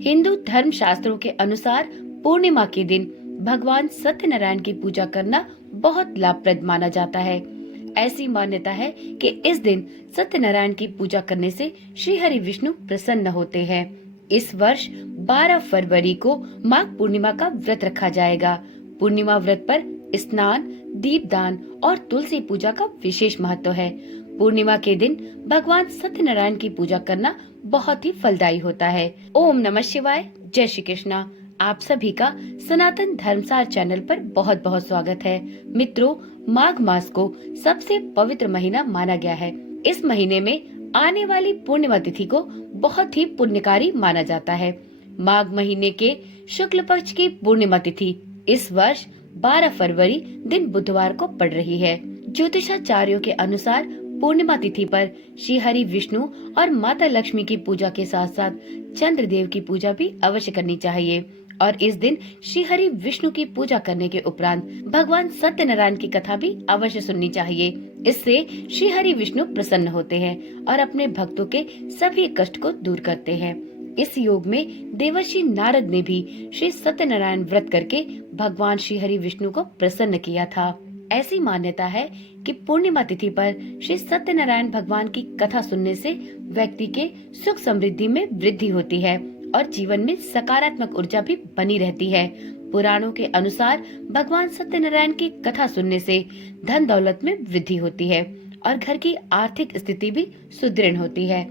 हिंदू धर्म शास्त्रों के अनुसार पूर्णिमा के दिन भगवान सत्यनारायण की पूजा करना बहुत लाभप्रद माना जाता है। ऐसी मान्यता है कि इस दिन सत्यनारायण की पूजा करने से श्री हरि विष्णु प्रसन्न होते हैं। इस वर्ष 12 फरवरी को माघ पूर्णिमा का व्रत रखा जाएगा। पूर्णिमा व्रत पर स्नान, दीपदान और तुलसी पूजा का विशेष महत्व है। पूर्णिमा के दिन भगवान सत्यनारायण की पूजा करना बहुत ही फलदायी होता है। ओम नमः शिवाय, जय श्री कृष्णा। आप सभी का सनातन धर्मसार चैनल पर बहुत बहुत स्वागत है। मित्रों, माघ मास को सबसे पवित्र महीना माना गया है। इस महीने में आने वाली पूर्णिमा तिथि को बहुत ही पुण्यकारी माना जाता है। माघ महीने के शुक्ल पक्ष की पूर्णिमा तिथि इस वर्ष 12 फरवरी दिन बुधवार को पड़ रही है। ज्योतिषाचार्यों के अनुसार पूर्णिमा तिथि पर श्री हरि विष्णु और माता लक्ष्मी की पूजा के साथ साथ चंद्रदेव की पूजा भी अवश्य करनी चाहिए। और इस दिन श्री हरि विष्णु की पूजा करने के उपरांत भगवान सत्यनारायण की कथा भी अवश्य सुननी चाहिए। इससे श्री हरि विष्णु प्रसन्न होते हैं और अपने भक्तों के सभी कष्ट को दूर करते हैं। इस योग में देवर्षि नारद ने भी श्री सत्यनारायण व्रत करके भगवान श्री हरि विष्णु को प्रसन्न किया था। ऐसी मान्यता है कि पूर्णिमा तिथि पर श्री सत्यनारायण भगवान की कथा सुनने से व्यक्ति के सुख समृद्धि में वृद्धि होती है और जीवन में सकारात्मक ऊर्जा भी बनी रहती है। पुराणों के अनुसार भगवान सत्यनारायण की कथा सुनने से धन दौलत में वृद्धि होती है और घर की आर्थिक स्थिति भी सुदृढ़ होती है।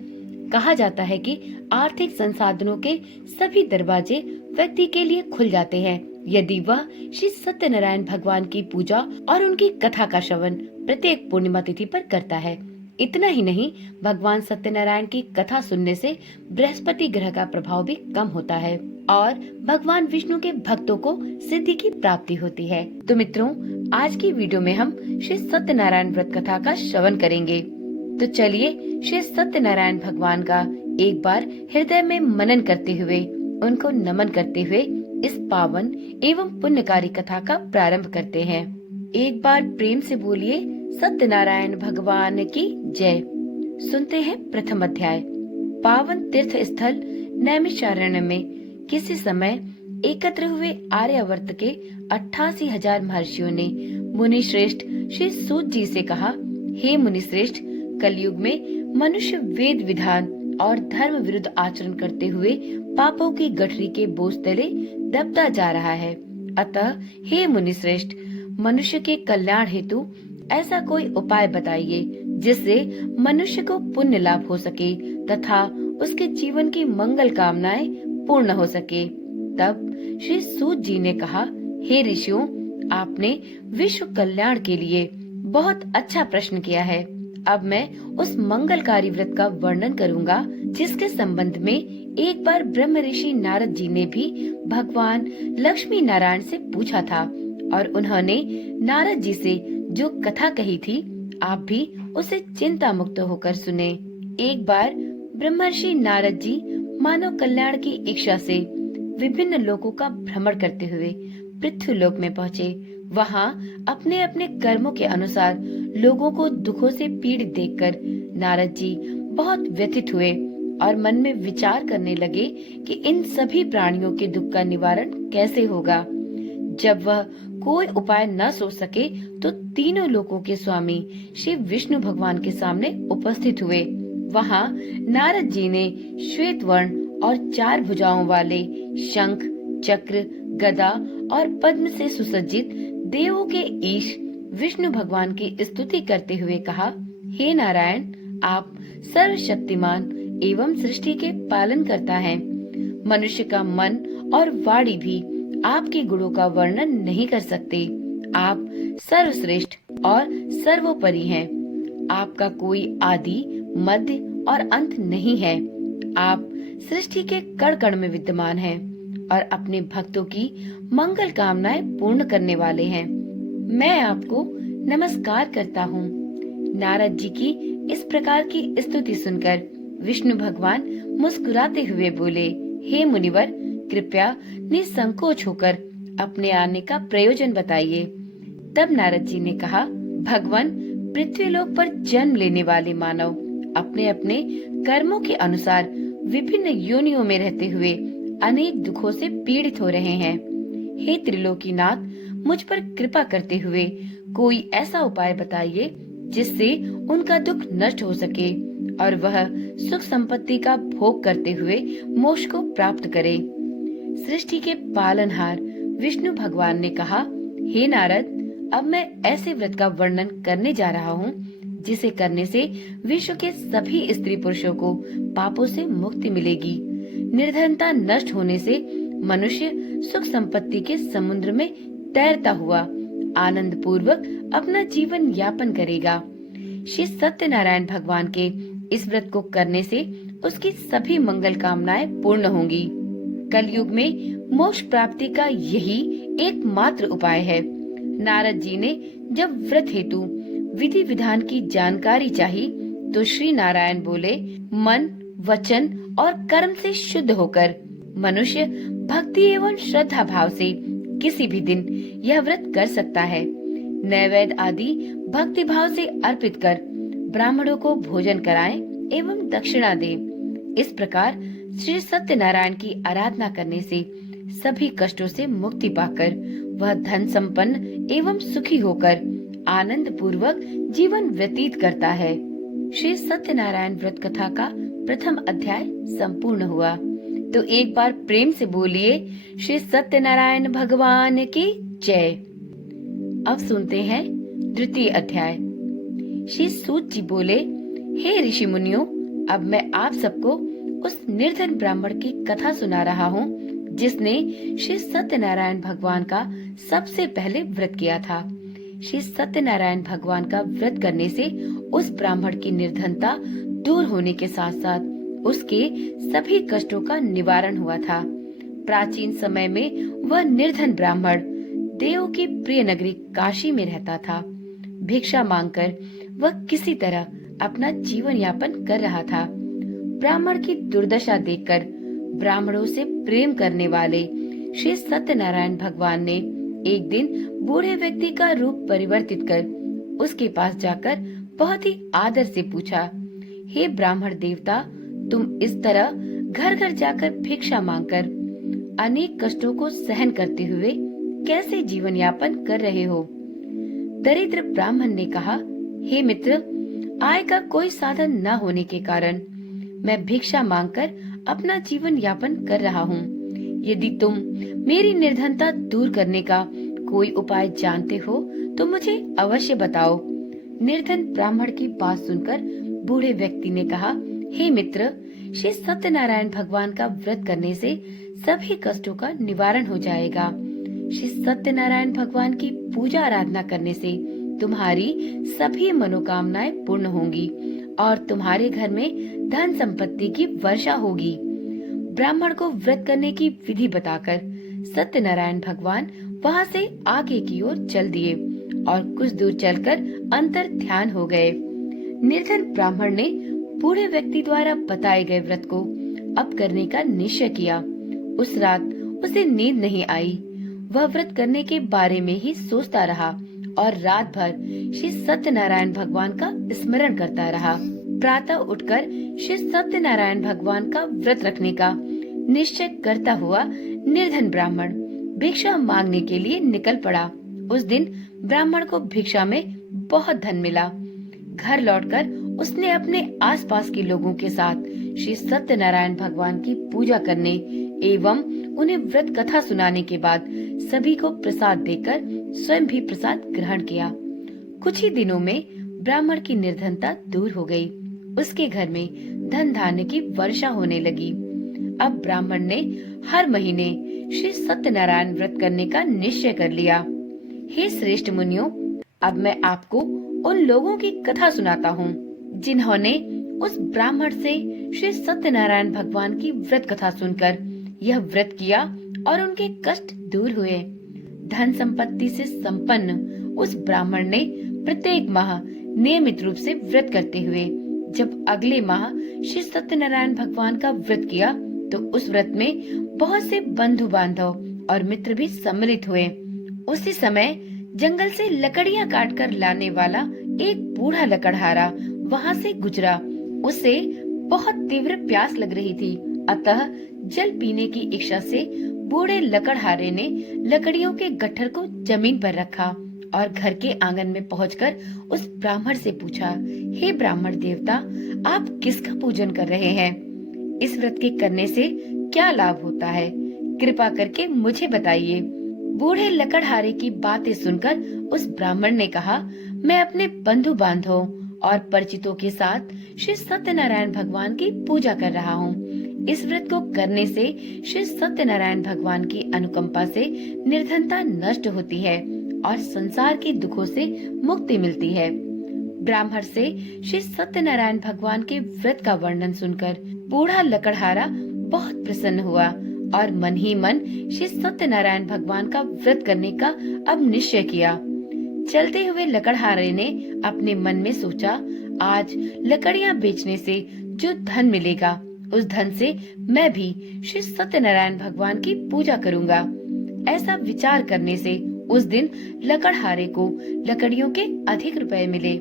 कहा जाता है कि आर्थिक संसाधनों के सभी दरवाजे व्यक्ति के लिए खुल जाते हैं यदि वह श्री सत्यनारायण भगवान की पूजा और उनकी कथा का श्रवण प्रत्येक पूर्णिमा तिथि पर करता है। इतना ही नहीं, भगवान सत्यनारायण की कथा सुनने से बृहस्पति ग्रह का प्रभाव भी कम होता है और भगवान विष्णु के भक्तों को सिद्धि की प्राप्ति होती है। तो मित्रों, आज की वीडियो में हम श्री सत्यनारायण व्रत कथा का श्रवण करेंगे। तो चलिए श्री सत्यनारायण भगवान का एक बार हृदय में मनन करते हुए, उनको नमन करते हुए इस पावन एवं पुण्यकारी कथा का प्रारंभ करते हैं। एक बार प्रेम से बोलिए सत्यनारायण भगवान की जय। सुनते हैं प्रथम अध्याय। पावन तीर्थ स्थल नैमिषारण्य में किसी समय एकत्र हुए आर्यावर्त के 88,000 महर्षियों ने मुनि श्रेष्ठ श्री सूत जी से कहा, हे मुनि श्रेष्ठ, कलयुग में मनुष्य वेद विधान और धर्म विरुद्ध आचरण करते हुए पापों की गठरी के बोझ तले दबता जा रहा है। अतः हे मुनि श्रेष्ठ, मनुष्य के कल्याण हेतु ऐसा कोई उपाय बताइए जिससे मनुष्य को पुण्य लाभ हो सके तथा उसके जीवन की मंगल कामनाएं पूर्ण हो सके। तब श्री सूत जी ने कहा, हे ऋषियों, आपने विश्व कल्याण के लिए बहुत अच्छा प्रश्न किया है। अब मैं उस मंगलकारी व्रत का वर्णन करूंगा जिसके संबंध में एक बार ब्रह्म ऋषि नारद जी ने भी भगवान लक्ष्मी नारायण से पूछा था और उन्होंने नारद जी से जो कथा कही थी, आप भी उसे चिंता मुक्त होकर सुने। एक बार ब्रह्मर्षि नारद जी मानव कल्याण की इच्छा से विभिन्न लोकों का भ्रमण करते हुए पृथ्वी लोक में पहुँचे। वहाँ अपने अपने कर्मों के अनुसार लोगों को दुखों से पीड़ित देखकर नारद जी बहुत व्यथित हुए और मन में विचार करने लगे कि इन सभी प्राणियों के दुख का निवारण कैसे होगा। जब वह कोई उपाय न सोच सके तो तीनों लोकों के स्वामी श्री विष्णु भगवान के सामने उपस्थित हुए। वहाँ नारद जी ने श्वेत वर्ण और 4 भुजाओं वाले शंख, चक्र, गदा और पद्म से सुसज्जित देवों के ईश विष्णु भगवान की स्तुति करते हुए कहा, हे नारायण, आप सर्वशक्तिमान एवं सृष्टि के पालन करता है। मनुष्य का मन और वाणी भी आपके गुणों का वर्णन नहीं कर सकते। आप सर्वश्रेष्ठ और सर्वोपरि हैं। आपका कोई आदि, मध्य और अंत नहीं है। आप सृष्टि के कण कण में विद्यमान हैं और अपने भक्तों की मंगल कामनाएं पूर्ण करने वाले हैं। मैं आपको नमस्कार करता हूँ। नारद जी की इस प्रकार की स्तुति सुनकर विष्णु भगवान मुस्कुराते हुए बोले, हे मुनिवर, कृपया निसंकोच होकर अपने आने का प्रयोजन बताइए। तब नारद जी ने कहा, भगवान, पृथ्वीलोक पर जन्म लेने वाले मानव अपने अपने कर्मों के अनुसार विभिन्न योनियों में रहते हुए अनेक दुखों से पीड़ित हो रहे हैं। हे त्रिलोकीनाथ, मुझ पर कृपा करते हुए कोई ऐसा उपाय बताइए जिससे उनका दुख नष्ट हो सके और वह सुख संपत्ति का भोग करते हुए मोक्ष को प्राप्त करे। सृष्टि के पालनहार विष्णु भगवान ने कहा, हे नारद, अब मैं ऐसे व्रत का वर्णन करने जा रहा हूँ जिसे करने से विश्व के सभी स्त्री पुरुषों को पापों से मुक्ति मिलेगी। निर्धनता नष्ट होने से मनुष्य सुख संपत्ति के समुद्र में तैरता हुआ आनंद पूर्वक अपना जीवन यापन करेगा। श्री सत्यनारायण भगवान के इस व्रत को करने से उसकी सभी मंगल कामनाएं पूर्ण होंगी। कलयुग में मोक्ष प्राप्ति का यही एकमात्र उपाय है। नारद जी ने जब व्रत हेतु विधि विधान की जानकारी चाही तो श्री नारायण बोले, मन, वचन और कर्म से शुद्ध होकर मनुष्य भक्ति एवं श्रद्धा भाव से किसी भी दिन यह व्रत कर सकता है। नैवेद्य आदि भक्ति भाव से अर्पित कर ब्राह्मणों को भोजन कराएं एवं दक्षिणा दें। इस प्रकार श्री सत्यनारायण की आराधना करने से सभी कष्टों से मुक्ति पाकर वह धन संपन्न एवं सुखी होकर आनंद पूर्वक जीवन व्यतीत करता है। श्री सत्यनारायण व्रत कथा का प्रथम अध्याय संपूर्ण हुआ। तो एक बार प्रेम से बोलिए, श्री सत्यनारायण भगवान की जय। अब सुनते हैं द्वितीय अध्याय। श्री सूत जी बोले, हे ऋषि मुनियों, अब मैं आप सबको उस निर्धन ब्राह्मण की कथा सुना रहा हूँ जिसने श्री सत्यनारायण भगवान का सबसे पहले व्रत किया था। श्री सत्यनारायण भगवान का व्रत करने से उस ब्राह्मण की निर्धनता दूर होने के साथ साथ उसके सभी कष्टों का निवारण हुआ था। प्राचीन समय में वह निर्धन ब्राह्मण देव की प्रिय नगरी काशी में रहता था। भिक्षा मांगकर वह किसी तरह अपना जीवन यापन कर रहा था। ब्राह्मण की दुर्दशा देखकर ब्राह्मणों से प्रेम करने वाले श्री सत्यनारायण भगवान ने एक दिन बूढ़े व्यक्ति का रूप परिवर्तित कर उसके पास जाकर बहुत ही आदर से पूछा, हे ब्राह्मण देवता, तुम इस तरह घर घर जाकर भिक्षा मांगकर अनेक कष्टों को सहन करते हुए कैसे जीवन यापन कर रहे हो? दरिद्र ब्राह्मण ने कहा, हे मित्र, आय का कोई साधन न होने के कारण मैं भिक्षा मांगकर अपना जीवन यापन कर रहा हूँ। यदि तुम मेरी निर्धनता दूर करने का कोई उपाय जानते हो तो मुझे अवश्य बताओ। निर्धन ब्राह्मण की बात सुनकर बूढ़े व्यक्ति ने कहा, हे मित्र, श्री सत्यनारायण भगवान का व्रत करने से सभी कष्टों का निवारण हो जाएगा। श्री सत्यनारायण भगवान की पूजा आराधना करने से तुम्हारी सभी मनोकामनाएं पूर्ण होंगी और तुम्हारे घर में धन संपत्ति की वर्षा होगी। ब्राह्मण को व्रत करने की विधि बताकर सत्यनारायण भगवान वहां से आगे की ओर चल दिए और कुछ दूर चलकर अंतर ध्यान हो गए। निर्धन ब्राह्मण ने बूढ़े व्यक्ति द्वारा बताए गए व्रत को अब करने का निश्चय किया। उस रात उसे नींद नहीं आई। वह व्रत करने के बारे में ही सोचता रहा और रात भर श्री सत्यनारायण भगवान का स्मरण करता रहा। प्रातः उठकर श्री सत्यनारायण भगवान का व्रत रखने का निश्चय करता हुआ निर्धन ब्राह्मण भिक्षा मांगने के लिए निकल पड़ा। उस दिन ब्राह्मण को भिक्षा में बहुत धन मिला। घर लौटकर उसने अपने आसपास के लोगों के साथ श्री सत्यनारायण भगवान की पूजा करने एवं उन्हें व्रत कथा सुनाने के बाद सभी को प्रसाद देकर स्वयं भी प्रसाद ग्रहण किया। कुछ ही दिनों में ब्राह्मण की निर्धनता दूर हो गई। उसके घर में धन धान्य की वर्षा होने लगी। अब ब्राह्मण ने हर महीने श्री सत्यनारायण व्रत करने का निश्चय कर लिया। हे श्रेष्ठ मुनियों, अब मैं आपको उन लोगों की कथा सुनाता हूँ जिन्होंने उस ब्राह्मण से श्री सत्यनारायण भगवान की व्रत कथा सुनकर यह व्रत किया और उनके कष्ट दूर हुए। धन संपत्ति से संपन्न उस ब्राह्मण ने प्रत्येक माह नियमित रूप से व्रत करते हुए जब अगले माह श्री सत्यनारायण भगवान का व्रत किया तो उस व्रत में बहुत से बंधु बांधव और मित्र भी सम्मिलित हुए। उसी समय जंगल से लकड़ियां काटकर लाने वाला एक बूढ़ा लकड़हारा वहां से गुजरा। उसे बहुत तीव्र प्यास लग रही थी, अतः जल पीने की इच्छा से बूढ़े लकड़हारे ने लकड़ियों के गट्ठर को जमीन पर रखा और घर के आंगन में पहुंचकर उस ब्राह्मण से पूछा, हे ब्राह्मण देवता, आप किसका पूजन कर रहे हैं? इस व्रत के करने से क्या लाभ होता है? कृपा करके मुझे बताइए। बूढ़े लकड़हारे की बातें सुनकर उस ब्राह्मण ने कहा, मैं अपने बंधु बांधवों और परिचितों के साथ श्री सत्यनारायण भगवान की पूजा कर रहा हूँ। इस व्रत को करने से श्री सत्यनारायण भगवान की अनुकंपा से निर्धनता नष्ट होती है और संसार के दुखों से मुक्ति मिलती है। ब्राह्मण से श्री सत्यनारायण भगवान के व्रत का वर्णन सुनकर बूढ़ा लकड़हारा बहुत प्रसन्न हुआ और मन ही मन श्री सत्यनारायण भगवान का व्रत करने का अब निश्चय किया। चलते हुए लकड़हारे ने अपने मन में सोचा, आज लकड़ियां बेचने से जो धन मिलेगा उस धन से मैं भी श्री सत्यनारायण भगवान की पूजा करूंगा। ऐसा विचार करने से उस दिन लकड़हारे को लकड़ियों के अधिक रुपए मिले।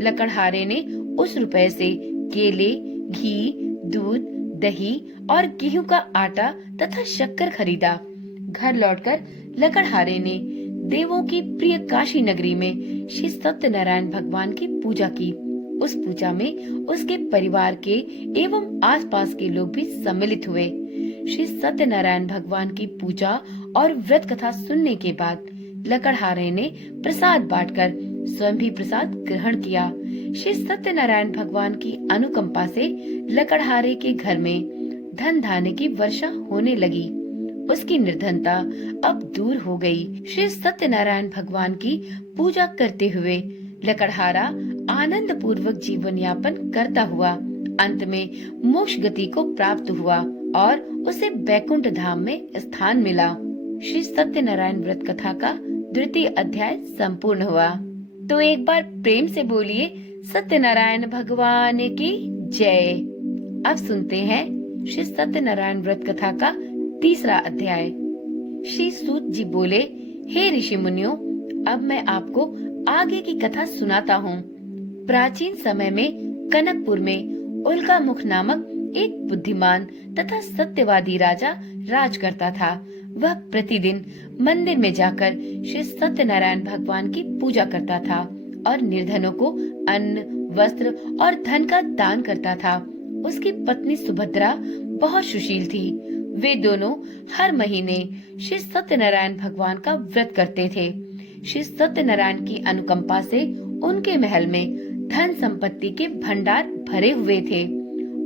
लकड़हारे ने उस रुपए से केले, घी, दूध, दही और गेहूं का आटा तथा शक्कर खरीदा। घर लौटकर लकड़हारे ने देवों की प्रिय काशी नगरी में श्री सत्यनारायण भगवान की पूजा की। उस पूजा में उसके परिवार के एवं आसपास के लोग भी सम्मिलित हुए। श्री सत्यनारायण भगवान की पूजा और व्रत कथा सुनने के बाद लकड़हारे ने प्रसाद बांटकर स्वयं भी प्रसाद ग्रहण किया। श्री सत्यनारायण भगवान की अनुकंपा से लकड़हारे के घर में धन धान्य की वर्षा होने लगी। उसकी निर्धनता अब दूर हो गई। श्री सत्यनारायण भगवान की पूजा करते हुए लकड़हारा आनंद पूर्वक जीवन यापन करता हुआ अंत में मोक्ष गति को प्राप्त हुआ और उसे बैकुंठ धाम में स्थान मिला। श्री सत्यनारायण व्रत कथा का द्वितीय अध्याय संपूर्ण हुआ। तो एक बार प्रेम से बोलिए, सत्यनारायण भगवान की जय। अब सुनते हैं श्री सत्यनारायण व्रत कथा का तीसरा अध्याय। श्री सूत जी बोले, हे ऋषि मुनियों, अब मैं आपको आगे की कथा सुनाता हूँ। प्राचीन समय में कनकपुर में उल्कामुख नामक एक बुद्धिमान तथा सत्यवादी राजा राज करता था। वह प्रतिदिन मंदिर में जाकर श्री सत्यनारायण भगवान की पूजा करता था और निर्धनों को अन्न, वस्त्र और धन का दान करता था। उसकी पत्नी सुभद्रा बहुत सुशील थी। वे दोनों हर महीने श्री सत्यनारायण भगवान का व्रत करते थे। श्री सत्यनारायण की अनुकंपा से उनके महल में धन संपत्ति के भंडार भरे हुए थे।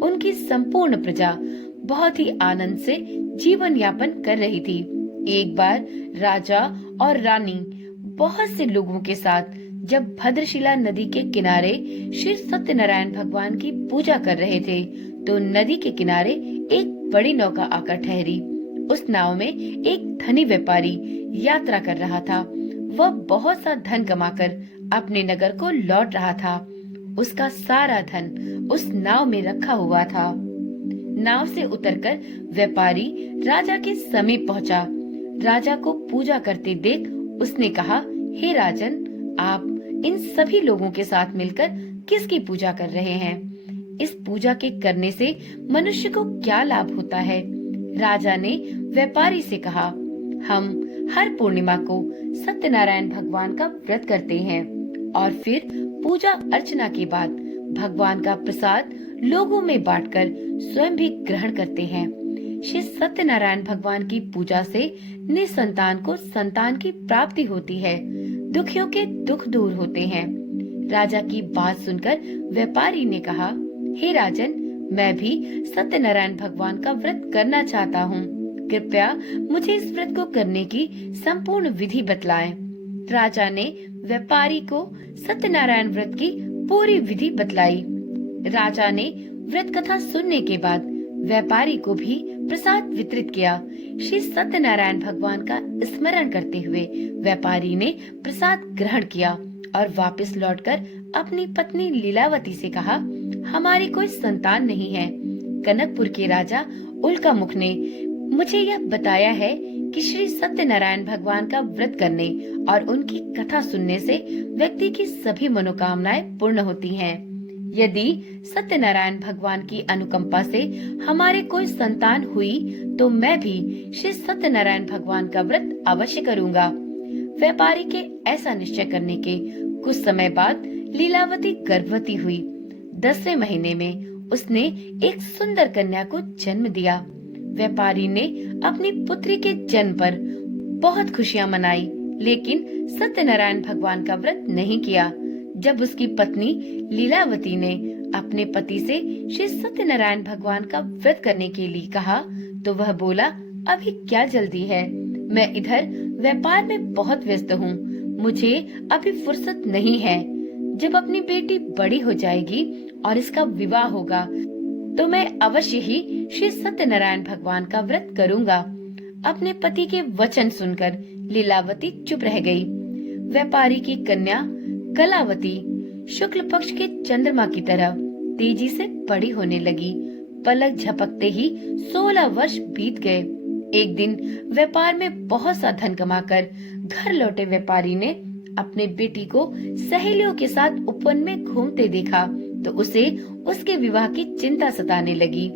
उनकी संपूर्ण प्रजा बहुत ही आनंद से जीवन यापन कर रही थी। एक बार राजा और रानी बहुत से लोगों के साथ जब भद्रशिला नदी के किनारे श्री सत्यनारायण भगवान की पूजा कर रहे थे तो नदी के किनारे एक बड़ी नौका आकर ठहरी। उस नाव में एक धनी व्यापारी यात्रा कर रहा था। वह बहुत सा धन कमाकर अपने नगर को लौट रहा था। उसका सारा धन उस नाव में रखा हुआ था। नाव से उतरकर व्यापारी राजा के समीप पहुंचा। राजा को पूजा करते देख उसने कहा, हे राजन, आप इन सभी लोगों के साथ मिलकर किसकी पूजा कर रहे हैं? इस पूजा के करने से मनुष्य को क्या लाभ होता है? राजा ने व्यापारी से कहा, हम हर पूर्णिमा को सत्यनारायण भगवान का व्रत करते हैं और फिर पूजा अर्चना के बाद भगवान का प्रसाद लोगों में बांटकर स्वयं भी ग्रहण करते हैं। श्री सत्यनारायण भगवान की पूजा से निसंतान को संतान की प्राप्ति होती है। दुखियों के दुख दूर होते हैं। राजा की बात सुनकर व्यापारी ने कहा, हे राजन, मैं भी सत्यनारायण भगवान का व्रत करना चाहता हूँ। कृपया मुझे इस व्रत को करने की संपूर्ण विधि बतलाएं। राजा ने व्यापारी को सत्यनारायण व्रत की पूरी विधि बतलाई। राजा ने व्रत कथा सुनने के बाद व्यापारी को भी प्रसाद वितरित किया। श्री सत्यनारायण भगवान का स्मरण करते हुए व्यापारी ने प्रसाद ग्रहण किया और वापस लौटकर अपनी पत्नी लीलावती से कहा, हमारी कोई संतान नहीं है। कनकपुर के राजा उल्कामुख ने मुझे यह बताया है कि श्री सत्यनारायण भगवान का व्रत करने और उनकी कथा सुनने से व्यक्ति की सभी मनोकामनाएं पूर्ण होती हैं। यदि सत्यनारायण भगवान की अनुकंपा से हमारे कोई संतान हुई तो मैं भी श्री सत्यनारायण भगवान का व्रत अवश्य करूंगा। व्यापारी के ऐसा निश्चय करने के कुछ समय बाद लीलावती गर्भवती हुई। 10वें महीने में उसने एक सुंदर कन्या को जन्म दिया। व्यापारी ने अपनी पुत्री के जन्म पर बहुत खुशियां मनाई, लेकिन सत्यनारायण भगवान का व्रत नहीं किया। जब उसकी पत्नी लीलावती ने अपने पति से श्री सत्यनारायण भगवान का व्रत करने के लिए कहा तो वह बोला, अभी क्या जल्दी है, मैं इधर व्यापार में बहुत व्यस्त हूँ, मुझे अभी फुर्सत नहीं है। जब अपनी बेटी बड़ी हो जाएगी और इसका विवाह होगा तो मैं अवश्य ही श्री सत्यनारायण भगवान का व्रत करूंगा। अपने पति के वचन सुनकर लीलावती चुप रह गई। व्यापारी की कन्या कलावती शुक्ल पक्ष के चंद्रमा की तरह तेजी से बड़ी होने लगी। पलक झपकते ही 16 वर्ष बीत गए। एक दिन व्यापार में बहुत सा धन कमाकर घर लौटे व्यापारी ने अपने बेटी को सहेलियों के साथ उपवन में घूमते देखा तो उसे उसके विवाह की चिंता सताने लगी।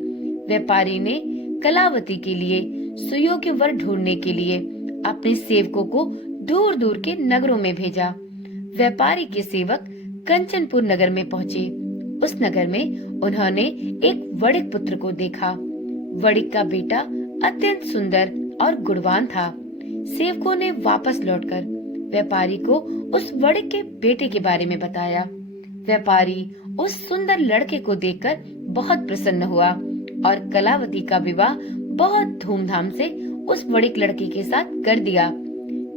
व्यापारी ने कलावती के लिए सुयोग्य वर ढूंढने के लिए अपने सेवकों को दूर दूर के नगरों में भेजा। व्यापारी के सेवक कंचनपुर नगर में पहुँचे। उस नगर में उन्होंने एक वणिक पुत्र को देखा। वणिक का बेटा अत्यंत सुंदर और गुणवान था। सेवकों ने वापस लौटकर व्यापारी को उस वणिक के बेटे के बारे में बताया। व्यापारी उस सुंदर लड़के को देखकर बहुत प्रसन्न हुआ और कलावती का विवाह बहुत धूमधाम से उस वणिक लड़के के साथ कर दिया।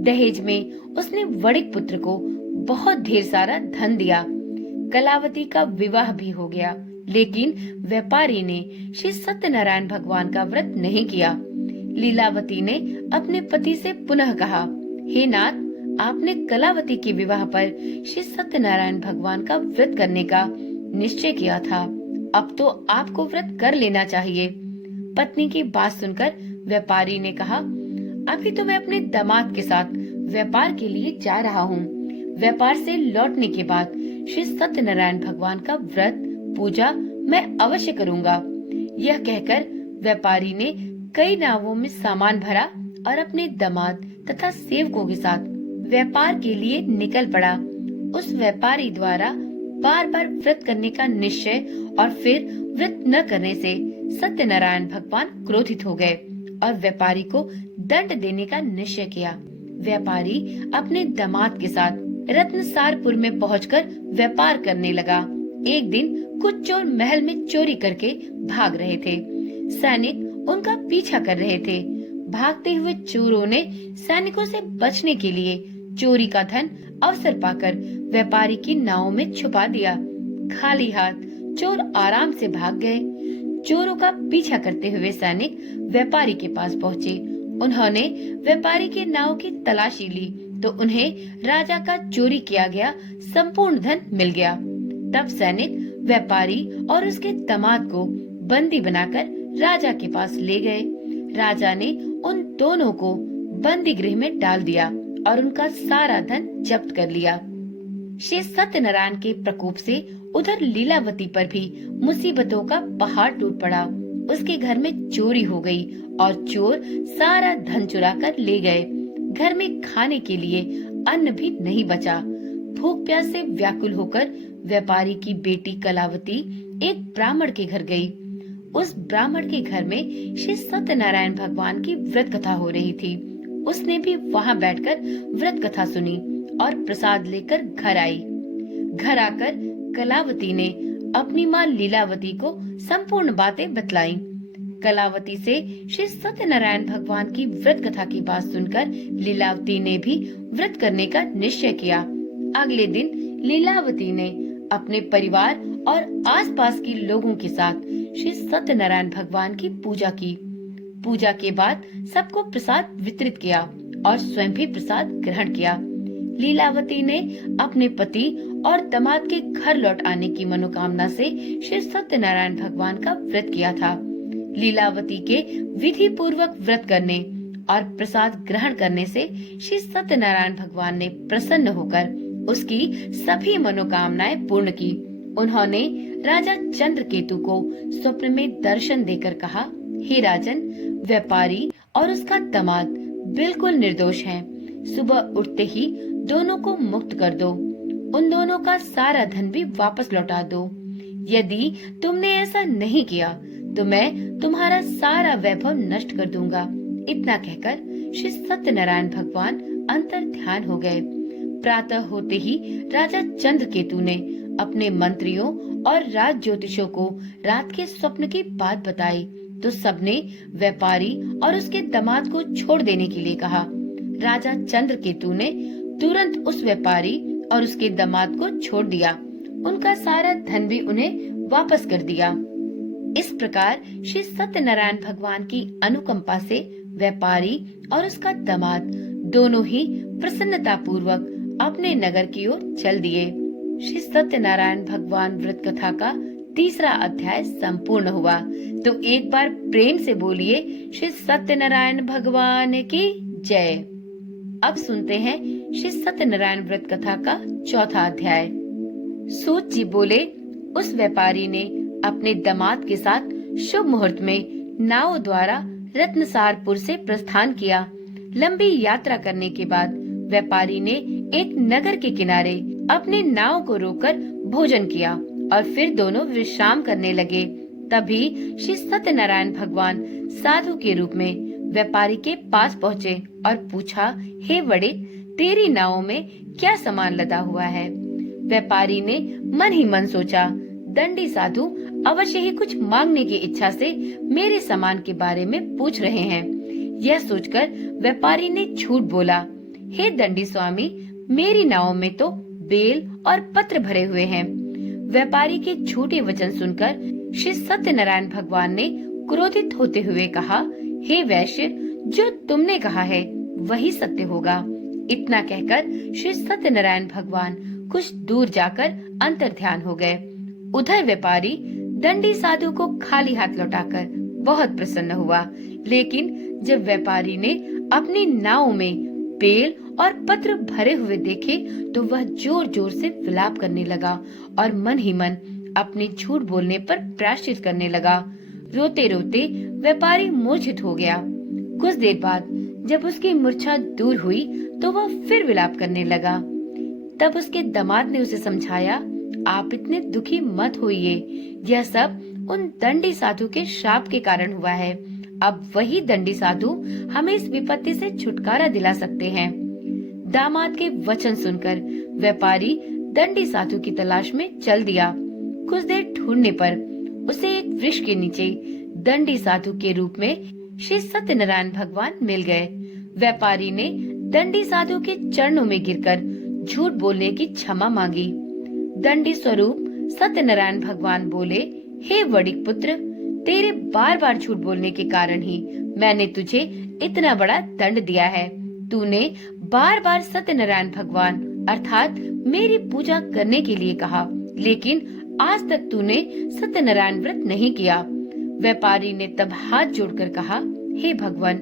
दहेज में उसने वणिक पुत्र को बहुत ढेर सारा धन दिया। कलावती का विवाह भी हो गया, लेकिन व्यापारी ने श्री सत्यनारायण भगवान का व्रत नहीं किया। लीलावती ने अपने पति से पुनः कहा, हे नाथ, आपने कलावती के विवाह पर श्री सत्यनारायण भगवान का व्रत करने का निश्चय किया था, अब तो आपको व्रत कर लेना चाहिए। पत्नी की बात सुनकर व्यापारी ने कहा, अभी तो मैं अपने दामाद के साथ व्यापार के लिए जा रहा हूँ। व्यापार से लौटने के बाद श्री सत्यनारायण भगवान का व्रत पूजा मैं अवश्य करूँगा। यह कहकर व्यापारी ने कई नावों में सामान भरा और अपने दामाद तथा सेवकों के साथ व्यापार के लिए निकल पड़ा। उस व्यापारी द्वारा बार बार व्रत करने का निश्चय और फिर व्रत न करने से सत्यनारायण भगवान क्रोधित हो गए और व्यापारी को दंड देने का निश्चय किया। व्यापारी अपने दामाद के साथ रत्नसारपुर में पहुंचकर व्यापार करने लगा। एक दिन कुछ चोर महल में चोरी करके भाग रहे थे। सैनिक उनका पीछा कर रहे थे। भागते हुए चोरों ने सैनिकों से बचने के लिए चोरी का धन अवसर पाकर व्यापारी की नाव में छुपा दिया। खाली हाथ चोर आराम से भाग गए। चोरों का पीछा करते हुए सैनिक व्यापारी के पास पहुँचे। उन्होंने व्यापारी के नाव की तलाशी ली तो उन्हें राजा का चोरी किया गया संपूर्ण धन मिल गया। तब सैनिक व्यापारी और उसके दामाद को बंदी बनाकर राजा के पास ले गए। राजा ने उन दोनों को बंदी गृह में डाल दिया और उनका सारा धन जब्त कर लिया। श्री सत्यनारायण के प्रकोप से उधर लीलावती पर भी मुसीबतों का पहाड़ टूट पड़ा। उसके घर में चोरी हो गई और चोर सारा धन चुरा कर ले गए। घर में खाने के लिए अन्न भी नहीं बचा। भूख प्यास से व्याकुल होकर व्यापारी की बेटी कलावती एक ब्राह्मण के घर गई। उस ब्राह्मण के घर में श्री सत्यनारायण भगवान की व्रत कथा हो रही थी। उसने भी वहां बैठकर व्रत कथा सुनी और प्रसाद लेकर घर आई। घर आकर कलावती ने अपनी माँ लीलावती को संपूर्ण बातें बतलाई। कलावती से श्री सत्यनारायण भगवान की व्रत कथा की बात सुनकर लीलावती ने भी व्रत करने का निश्चय किया। अगले दिन लीलावती ने अपने परिवार और आसपास के लोगों के साथ श्री सत्यनारायण भगवान की पूजा की। पूजा के बाद सबको प्रसाद वितरित किया और स्वयं भी प्रसाद ग्रहण किया। लीलावती ने अपने पति और दामाद के घर लौट आने की मनोकामना से श्री सत्यनारायण भगवान का व्रत किया था। लीलावती के विधि पूर्वक व्रत करने और प्रसाद ग्रहण करने से श्री सत्यनारायण भगवान ने प्रसन्न होकर उसकी सभी मनोकामनाएं पूर्ण की। उन्होंने राजा चंद्रकेतु को स्वप्न में दर्शन देकर कहा, हे राजन, व्यापारी और उसका दामाद बिल्कुल निर्दोष हैं। सुबह उठते ही दोनों को मुक्त कर दो। उन दोनों का सारा धन भी वापस लौटा दो। यदि तुमने ऐसा नहीं किया तो मैं तुम्हारा सारा वैभव नष्ट कर दूंगा। इतना कहकर श्री सत्यनारायण भगवान अंतर ध्यान हो गए। प्रातः होते ही राजा चंद्रकेतु ने अपने मंत्रियों और राज ज्योतिषों को रात के स्वप्न की बात बताई तो सबने व्यापारी और उसके दामाद को छोड़ देने के लिए कहा। राजा चंद्रकेतु ने तुरंत उस व्यापारी और उसके दामाद को छोड़ दिया। उनका सारा धन भी उन्हें वापस कर दिया। इस प्रकार श्री सत्यनारायण भगवान की अनुकंपा से व्यापारी और उसका दामाद दोनों ही प्रसन्नता पूर्वक अपने नगर की ओर चल दिए। श्री सत्यनारायण भगवान व्रत कथा का तीसरा अध्याय संपूर्ण हुआ। तो एक बार प्रेम से बोलिए, श्री सत्यनारायण भगवान की जय। अब सुनते हैं श्री सत्यनारायण व्रत कथा का चौथा अध्याय। सूत जी बोले, उस व्यापारी ने अपने दामाद के साथ शुभ मुहूर्त में नाव द्वारा रत्नसारपुर से प्रस्थान किया। लंबी यात्रा करने के बाद व्यापारी ने एक नगर के किनारे अपने नाव को रोककर भोजन किया और फिर दोनों विश्राम करने लगे। तभी श्री सत्यनारायण भगवान साधु के रूप में व्यापारी के पास पहुँचे और पूछा, हे वड़े, तेरी नाव में क्या सामान लदा हुआ है? व्यापारी ने मन ही मन सोचा, दंडी साधु अवश्य ही कुछ मांगने की इच्छा से मेरे सामान के बारे में पूछ रहे हैं। यह सोचकर व्यापारी ने झूठ बोला, हे दंडी स्वामी, मेरी नाव में तो बेल और पत्र भरे हुए हैं। व्यापारी के झूठे वचन सुनकर श्री सत्यनारायण भगवान ने क्रोधित होते हुए कहा, हे वैश्य, जो तुमने कहा है वही सत्य होगा। इतना कहकर श्री सत्यनारायण भगवान कुछ दूर जाकर अंतर ध्यान हो गए। उधर व्यापारी दंडी साधु को खाली हाथ लौटाकर बहुत प्रसन्न हुआ, लेकिन जब व्यापारी ने अपनी नाव में बेल और पत्र भरे हुए देखे तो वह जोर जोर से विलाप करने लगा और मन ही मन अपने झूठ बोलने पर प्रायश्चित करने लगा। रोते रोते व्यापारी मूर्छित हो गया। कुछ देर बाद जब उसकी मूर्छा दूर हुई तो वह फिर विलाप करने लगा। तब उसके दामाद ने उसे समझाया, आप इतने दुखी मत होइए, यह सब उन दंडी साधु के श्राप के कारण हुआ है। अब वही दंडी साधु हमें इस विपत्ति से छुटकारा दिला सकते हैं। दामाद के वचन सुनकर व्यापारी दंडी साधु की तलाश में चल दिया। कुछ देर ढूंढने पर उसे एक वृक्ष के नीचे दंडी साधु के रूप में श्री सत्यनारायण भगवान मिल गए। व्यापारी ने दंडी साधु के चरणों में गिरकर झूठ बोलने की क्षमा मांगी। दंडी स्वरूप सत्यनारायण भगवान बोले, हे वडिक पुत्र, तेरे बार बार झूठ बोलने के कारण ही मैंने तुझे इतना बड़ा दंड दिया है। तूने बार बार सत्यनारायण भगवान अर्थात मेरी पूजा करने के लिए कहा, लेकिन आज तक तूने सत्यनारायण व्रत नहीं किया। व्यापारी ने तब हाथ जोड़कर कहा, हे भगवान,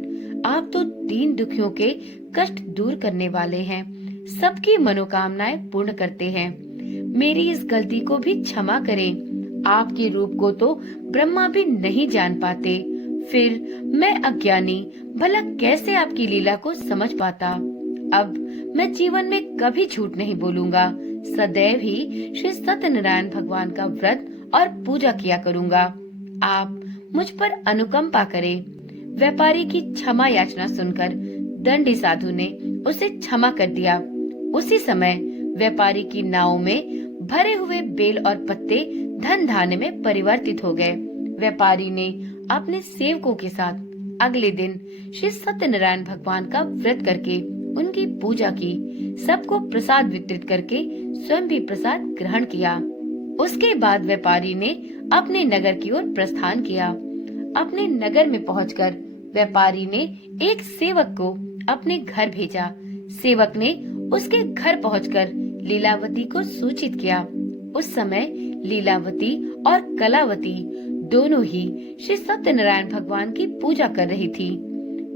आप तो दीन दुखियों के कष्ट दूर करने वाले हैं, सबकी मनोकामनाएं पूर्ण करते हैं। मेरी इस गलती को भी क्षमा करें। आपके रूप को तो ब्रह्मा भी नहीं जान पाते, फिर मैं अज्ञानी भला कैसे आपकी लीला को समझ पाता। अब मैं जीवन में कभी झूठ नहीं बोलूंगा, सदैव ही श्री सत्यनारायण भगवान का व्रत और पूजा किया करूंगा। आप मुझ पर अनुकंपा करें। व्यापारी की क्षमा याचना सुनकर दंडी साधु ने उसे क्षमा कर दिया। उसी समय व्यापारी की नाव में भरे हुए बेल और पत्ते धन धान्य में परिवर्तित हो गए। व्यापारी ने अपने सेवकों के साथ अगले दिन श्री सत्यनारायण भगवान का व्रत करके उनकी पूजा की। सबको प्रसाद वितरित करके स्वयं भी प्रसाद ग्रहण किया। उसके बाद व्यापारी ने अपने नगर की ओर प्रस्थान किया। अपने नगर में पहुंचकर व्यापारी ने एक सेवक को अपने घर भेजा। सेवक ने उसके घर पहुंचकर लीलावती को सूचित किया। उस समय लीलावती और कलावती दोनों ही श्री सत्यनारायण भगवान की पूजा कर रही थी।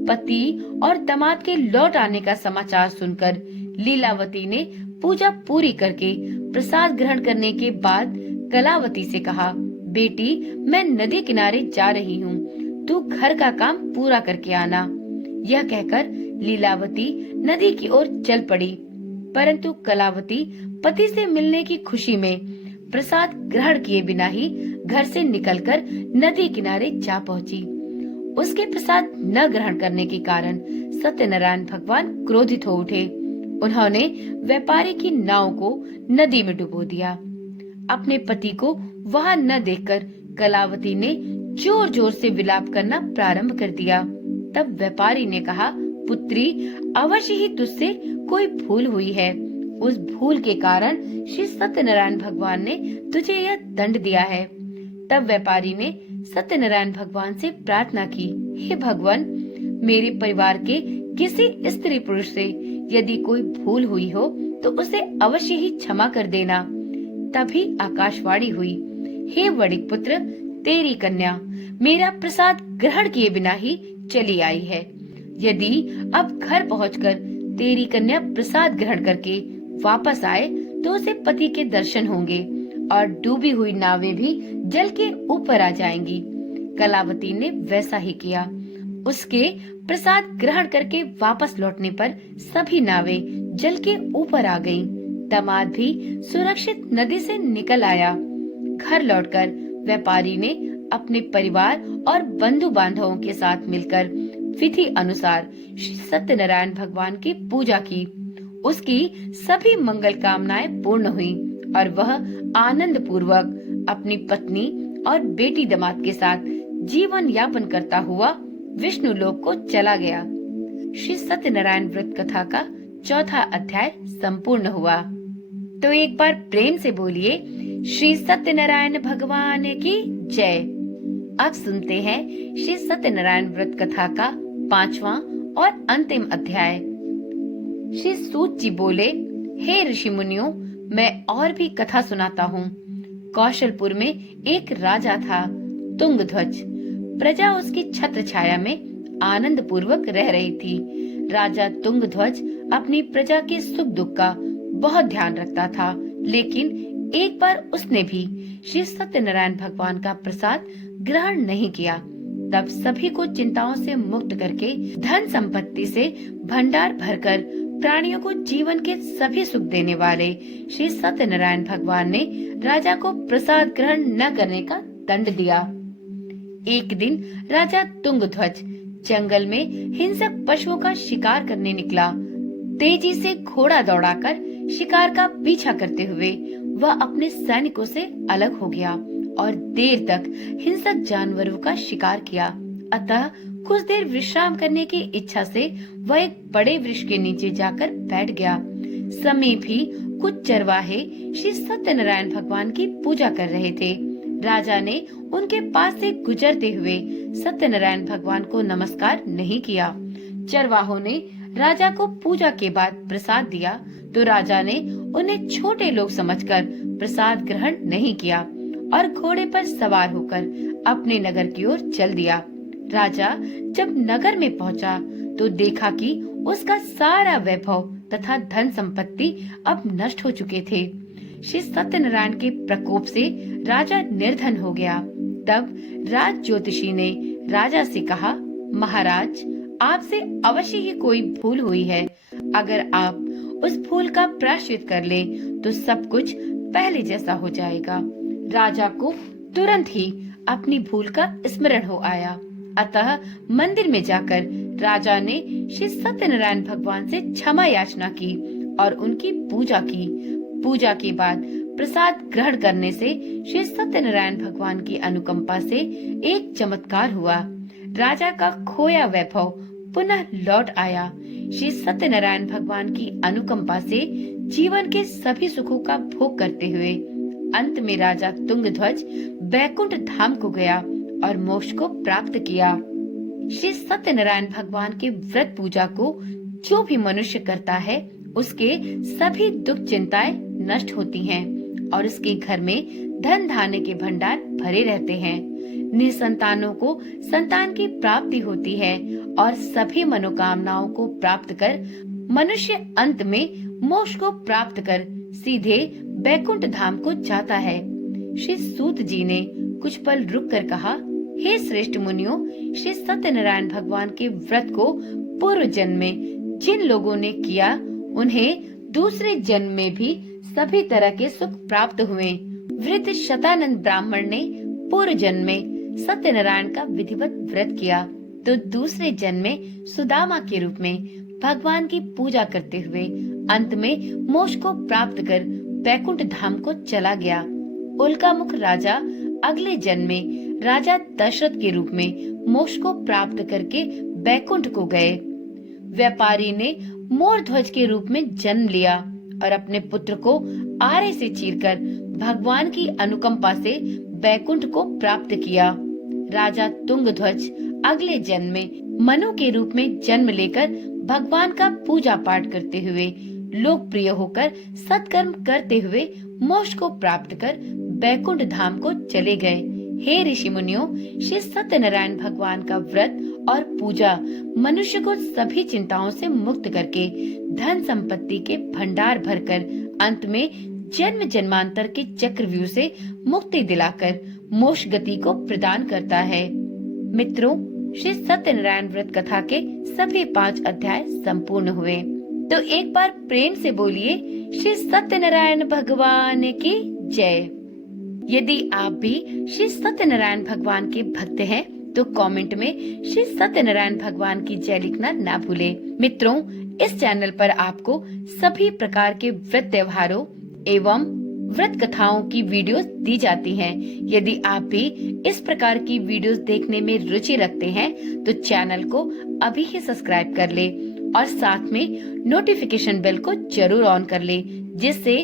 पति और दामाद के लौट आने का समाचार सुनकर लीलावती ने पूजा पूरी करके प्रसाद ग्रहण करने के बाद कलावती से कहा, बेटी मैं नदी किनारे जा रही हूँ, तू घर का काम पूरा करके आना। यह कहकर लीलावती नदी की ओर चल पड़ी, परंतु कलावती पति से मिलने की खुशी में प्रसाद ग्रहण किए बिना ही घर से निकलकर नदी किनारे जा पहुंची। उसके प्रसाद न ग्रहण करने के कारण सत्यनारायण भगवान क्रोधित हो उठे। उन्होंने व्यापारी की नाव को नदी में डुबो दिया। अपने पति को वहां न देखकर कलावती ने जोर जोर से विलाप करना प्रारंभ कर दिया। तब व्यापारी ने कहा, पुत्री अवश्य ही तुझसे कोई भूल हुई है। उस भूल के कारण श्री सत्यनारायण भगवान ने तुझे यह दंड दिया है। तब व्यापारी ने सत्यनारायण भगवान से प्रार्थना की, हे भगवान, मेरे परिवार के किसी स्त्री पुरुष से यदि कोई भूल हुई हो तो उसे अवश्य ही क्षमा कर देना। तभी आकाशवाणी हुई, हे वणिक पुत्र, तेरी कन्या मेरा प्रसाद ग्रहण किए बिना ही चली आई है। यदि अब घर पहुंचकर तेरी कन्या प्रसाद ग्रहण करके वापस आए तो उसे पति के दर्शन होंगे और डूबी हुई नावें भी जल के ऊपर आ जाएंगी। कलावती ने वैसा ही किया। उसके प्रसाद ग्रहण करके वापस लौटने पर सभी नावें जल के ऊपर आ गईं। दामाद भी सुरक्षित नदी से निकल आया। घर लौटकर व्यापारी ने अपने परिवार और बंधु बांधवों के साथ मिलकर विधि अनुसार श्री सत्यनारायण भगवान की पूजा की। उसकी सभी मंगल कामनाएं पूर्ण हुई और वह आनंद पूर्वक अपनी पत्नी और बेटी दामाद के साथ जीवन यापन करता हुआ विष्णु लोक को चला गया। श्री सत्यनारायण व्रत कथा का चौथा अध्याय संपूर्ण हुआ। तो एक बार प्रेम से बोलिए, श्री सत्यनारायण भगवान की जय। अब सुनते हैं श्री सत्यनारायण व्रत कथा का 5वां और अंतिम अध्याय। श्री सूत जी बोले, हे ऋषि मुनियों, मैं और भी कथा सुनाता हूँ। कौशलपुर में एक राजा था, तुंगध्वज। प्रजा उसकी छत्र छाया में आनंद पूर्वक रह रही थी। राजा तुंगध्वज अपनी प्रजा के सुख दुख का बहुत ध्यान रखता था, लेकिन एक बार उसने भी श्री सत्यनारायण भगवान का प्रसाद ग्रहण नहीं किया। तब सभी को चिंताओं से मुक्त करके धन संपत्ति से भंडार भरकर प्राणियों को जीवन के सभी सुख देने वाले श्री सत्यनारायण भगवान ने राजा को प्रसाद ग्रहण न करने का दंड दिया। एक दिन राजा तुंगध्वज जंगल में हिंसक पशुओं का शिकार करने निकला। तेजी से घोड़ा दौड़ाकर शिकार का पीछा करते हुए वह अपने सैनिकों से अलग हो गया और देर तक हिंसक जानवरों का शिकार किया। अतः कुछ देर विश्राम करने की इच्छा से वह एक बड़े वृक्ष के नीचे जाकर बैठ गया। समीप ही कुछ चरवाहे श्री सत्यनारायण भगवान की पूजा कर रहे थे। राजा ने उनके पास से गुजरते हुए सत्यनारायण भगवान को नमस्कार नहीं किया। चरवाहों ने राजा को पूजा के बाद प्रसाद दिया तो राजा ने उन्हें छोटे लोग समझकर प्रसाद ग्रहण नहीं किया और घोड़े पर सवार होकर अपने नगर की ओर चल दिया। राजा जब नगर में पहुंचा तो देखा कि उसका सारा वैभव तथा धन संपत्ति अब नष्ट हो चुके थे। श्री सत्यनारायण के प्रकोप से राजा निर्धन हो गया। तब राज ज्योतिषी ने राजा से कहा, महाराज, आपसे अवश्य ही कोई भूल हुई है। अगर आप उस भूल का प्रायश्चित कर ले तो सब कुछ पहले जैसा हो जाएगा। राजा को तुरंत ही अपनी भूल का स्मरण हो आया। अतः मंदिर में जाकर राजा ने श्री सत्यनारायण भगवान से क्षमा याचना की और उनकी पूजा की। पूजा के बाद प्रसाद ग्रहण करने से श्री सत्यनारायण भगवान की अनुकंपा से एक चमत्कार हुआ। राजा का खोया वैभव पुनः लौट आया। श्री सत्यनारायण भगवान की अनुकंपा से जीवन के सभी सुखों का भोग करते हुए अंत में राजा तुंगध्वज बैकुंठ धाम को गया और मोक्ष को प्राप्त किया। श्री सत्यनारायण भगवान के व्रत पूजा को जो भी मनुष्य करता है उसके सभी दुख चिंताएं नष्ट होती हैं और उसके घर में धन धान्य के भंडार भरे रहते हैं। निसंतानों को संतान की प्राप्ति होती है और सभी मनोकामनाओं को प्राप्त कर मनुष्य अंत में मोक्ष को प्राप्त कर सीधे बैकुंठ धाम को जाता है। श्री सूत जी ने कुछ पल रुक कर कहा, हे श्रेष्ठ मुनियों, श्री सत्यनारायण भगवान के व्रत को पूर्व जन्म में जिन लोगों ने किया उन्हें दूसरे जन्म में भी सभी तरह के सुख प्राप्त हुए। वृद्ध शतानंद ब्राह्मण ने पूर्व जन्म में सत्यनारायण का विधिवत व्रत किया तो दूसरे जन्म में सुदामा के रूप में भगवान की पूजा करते हुए अंत में मोक्ष को प्राप्त कर बैकुंठ धाम को चला गया। उल्कामुख राजा अगले जन्म में राजा दशरथ के रूप में मोक्ष को प्राप्त करके बैकुंठ को गए। व्यापारी ने मोर ध्वज के रूप में जन्म लिया और अपने पुत्र को आरे से चीरकर भगवान की अनुकंपा से बैकुंठ को प्राप्त किया। राजा तुंगध्वज अगले जन्म में मनु के रूप में जन्म लेकर भगवान का पूजा पाठ करते हुए लोकप्रिय होकर सत्कर्म करते हुए मोक्ष को प्राप्त कर बैकुंठ धाम को चले गए। हे ऋषि मुनियों, श्री सत्यनारायण भगवान का व्रत और पूजा मनुष्य को सभी चिंताओं से मुक्त करके धन संपत्ति के भंडार भरकर अंत में जन्म जन्मांतर के चक्रव्यूह से मुक्ति दिलाकर मोक्ष गति को प्रदान करता है। मित्रों, श्री सत्यनारायण व्रत कथा के सभी 5 अध्याय संपूर्ण हुए। तो एक बार प्रेम से बोलिए, श्री सत्यनारायण भगवान की जय। यदि आप भी श्री सत्यनारायण भगवान के भक्त हैं तो कमेंट में श्री सत्यनारायण भगवान की जय लिखना ना भूले। मित्रों, इस चैनल पर आपको सभी प्रकार के व्रत त्योहारों एवं व्रत कथाओं की वीडियोस दी जाती हैं। यदि आप भी इस प्रकार की वीडियोस देखने में रुचि रखते हैं तो चैनल को अभी ही सब्सक्राइब कर ले और साथ में नोटिफिकेशन बेल को जरूर ऑन कर ले, जिससे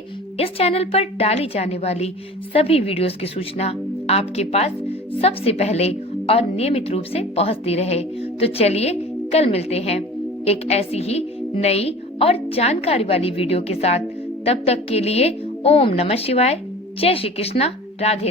इस चैनल पर डाली जाने वाली सभी वीडियोस की सूचना आपके पास सबसे पहले और नियमित रूप से पहुंचती रहे। तो चलिए कल मिलते हैं एक ऐसी ही नई और जानकारी वाली वीडियो के साथ। तब तक के लिए ओम नमः शिवाय, जय श्री कृष्णा, राधे।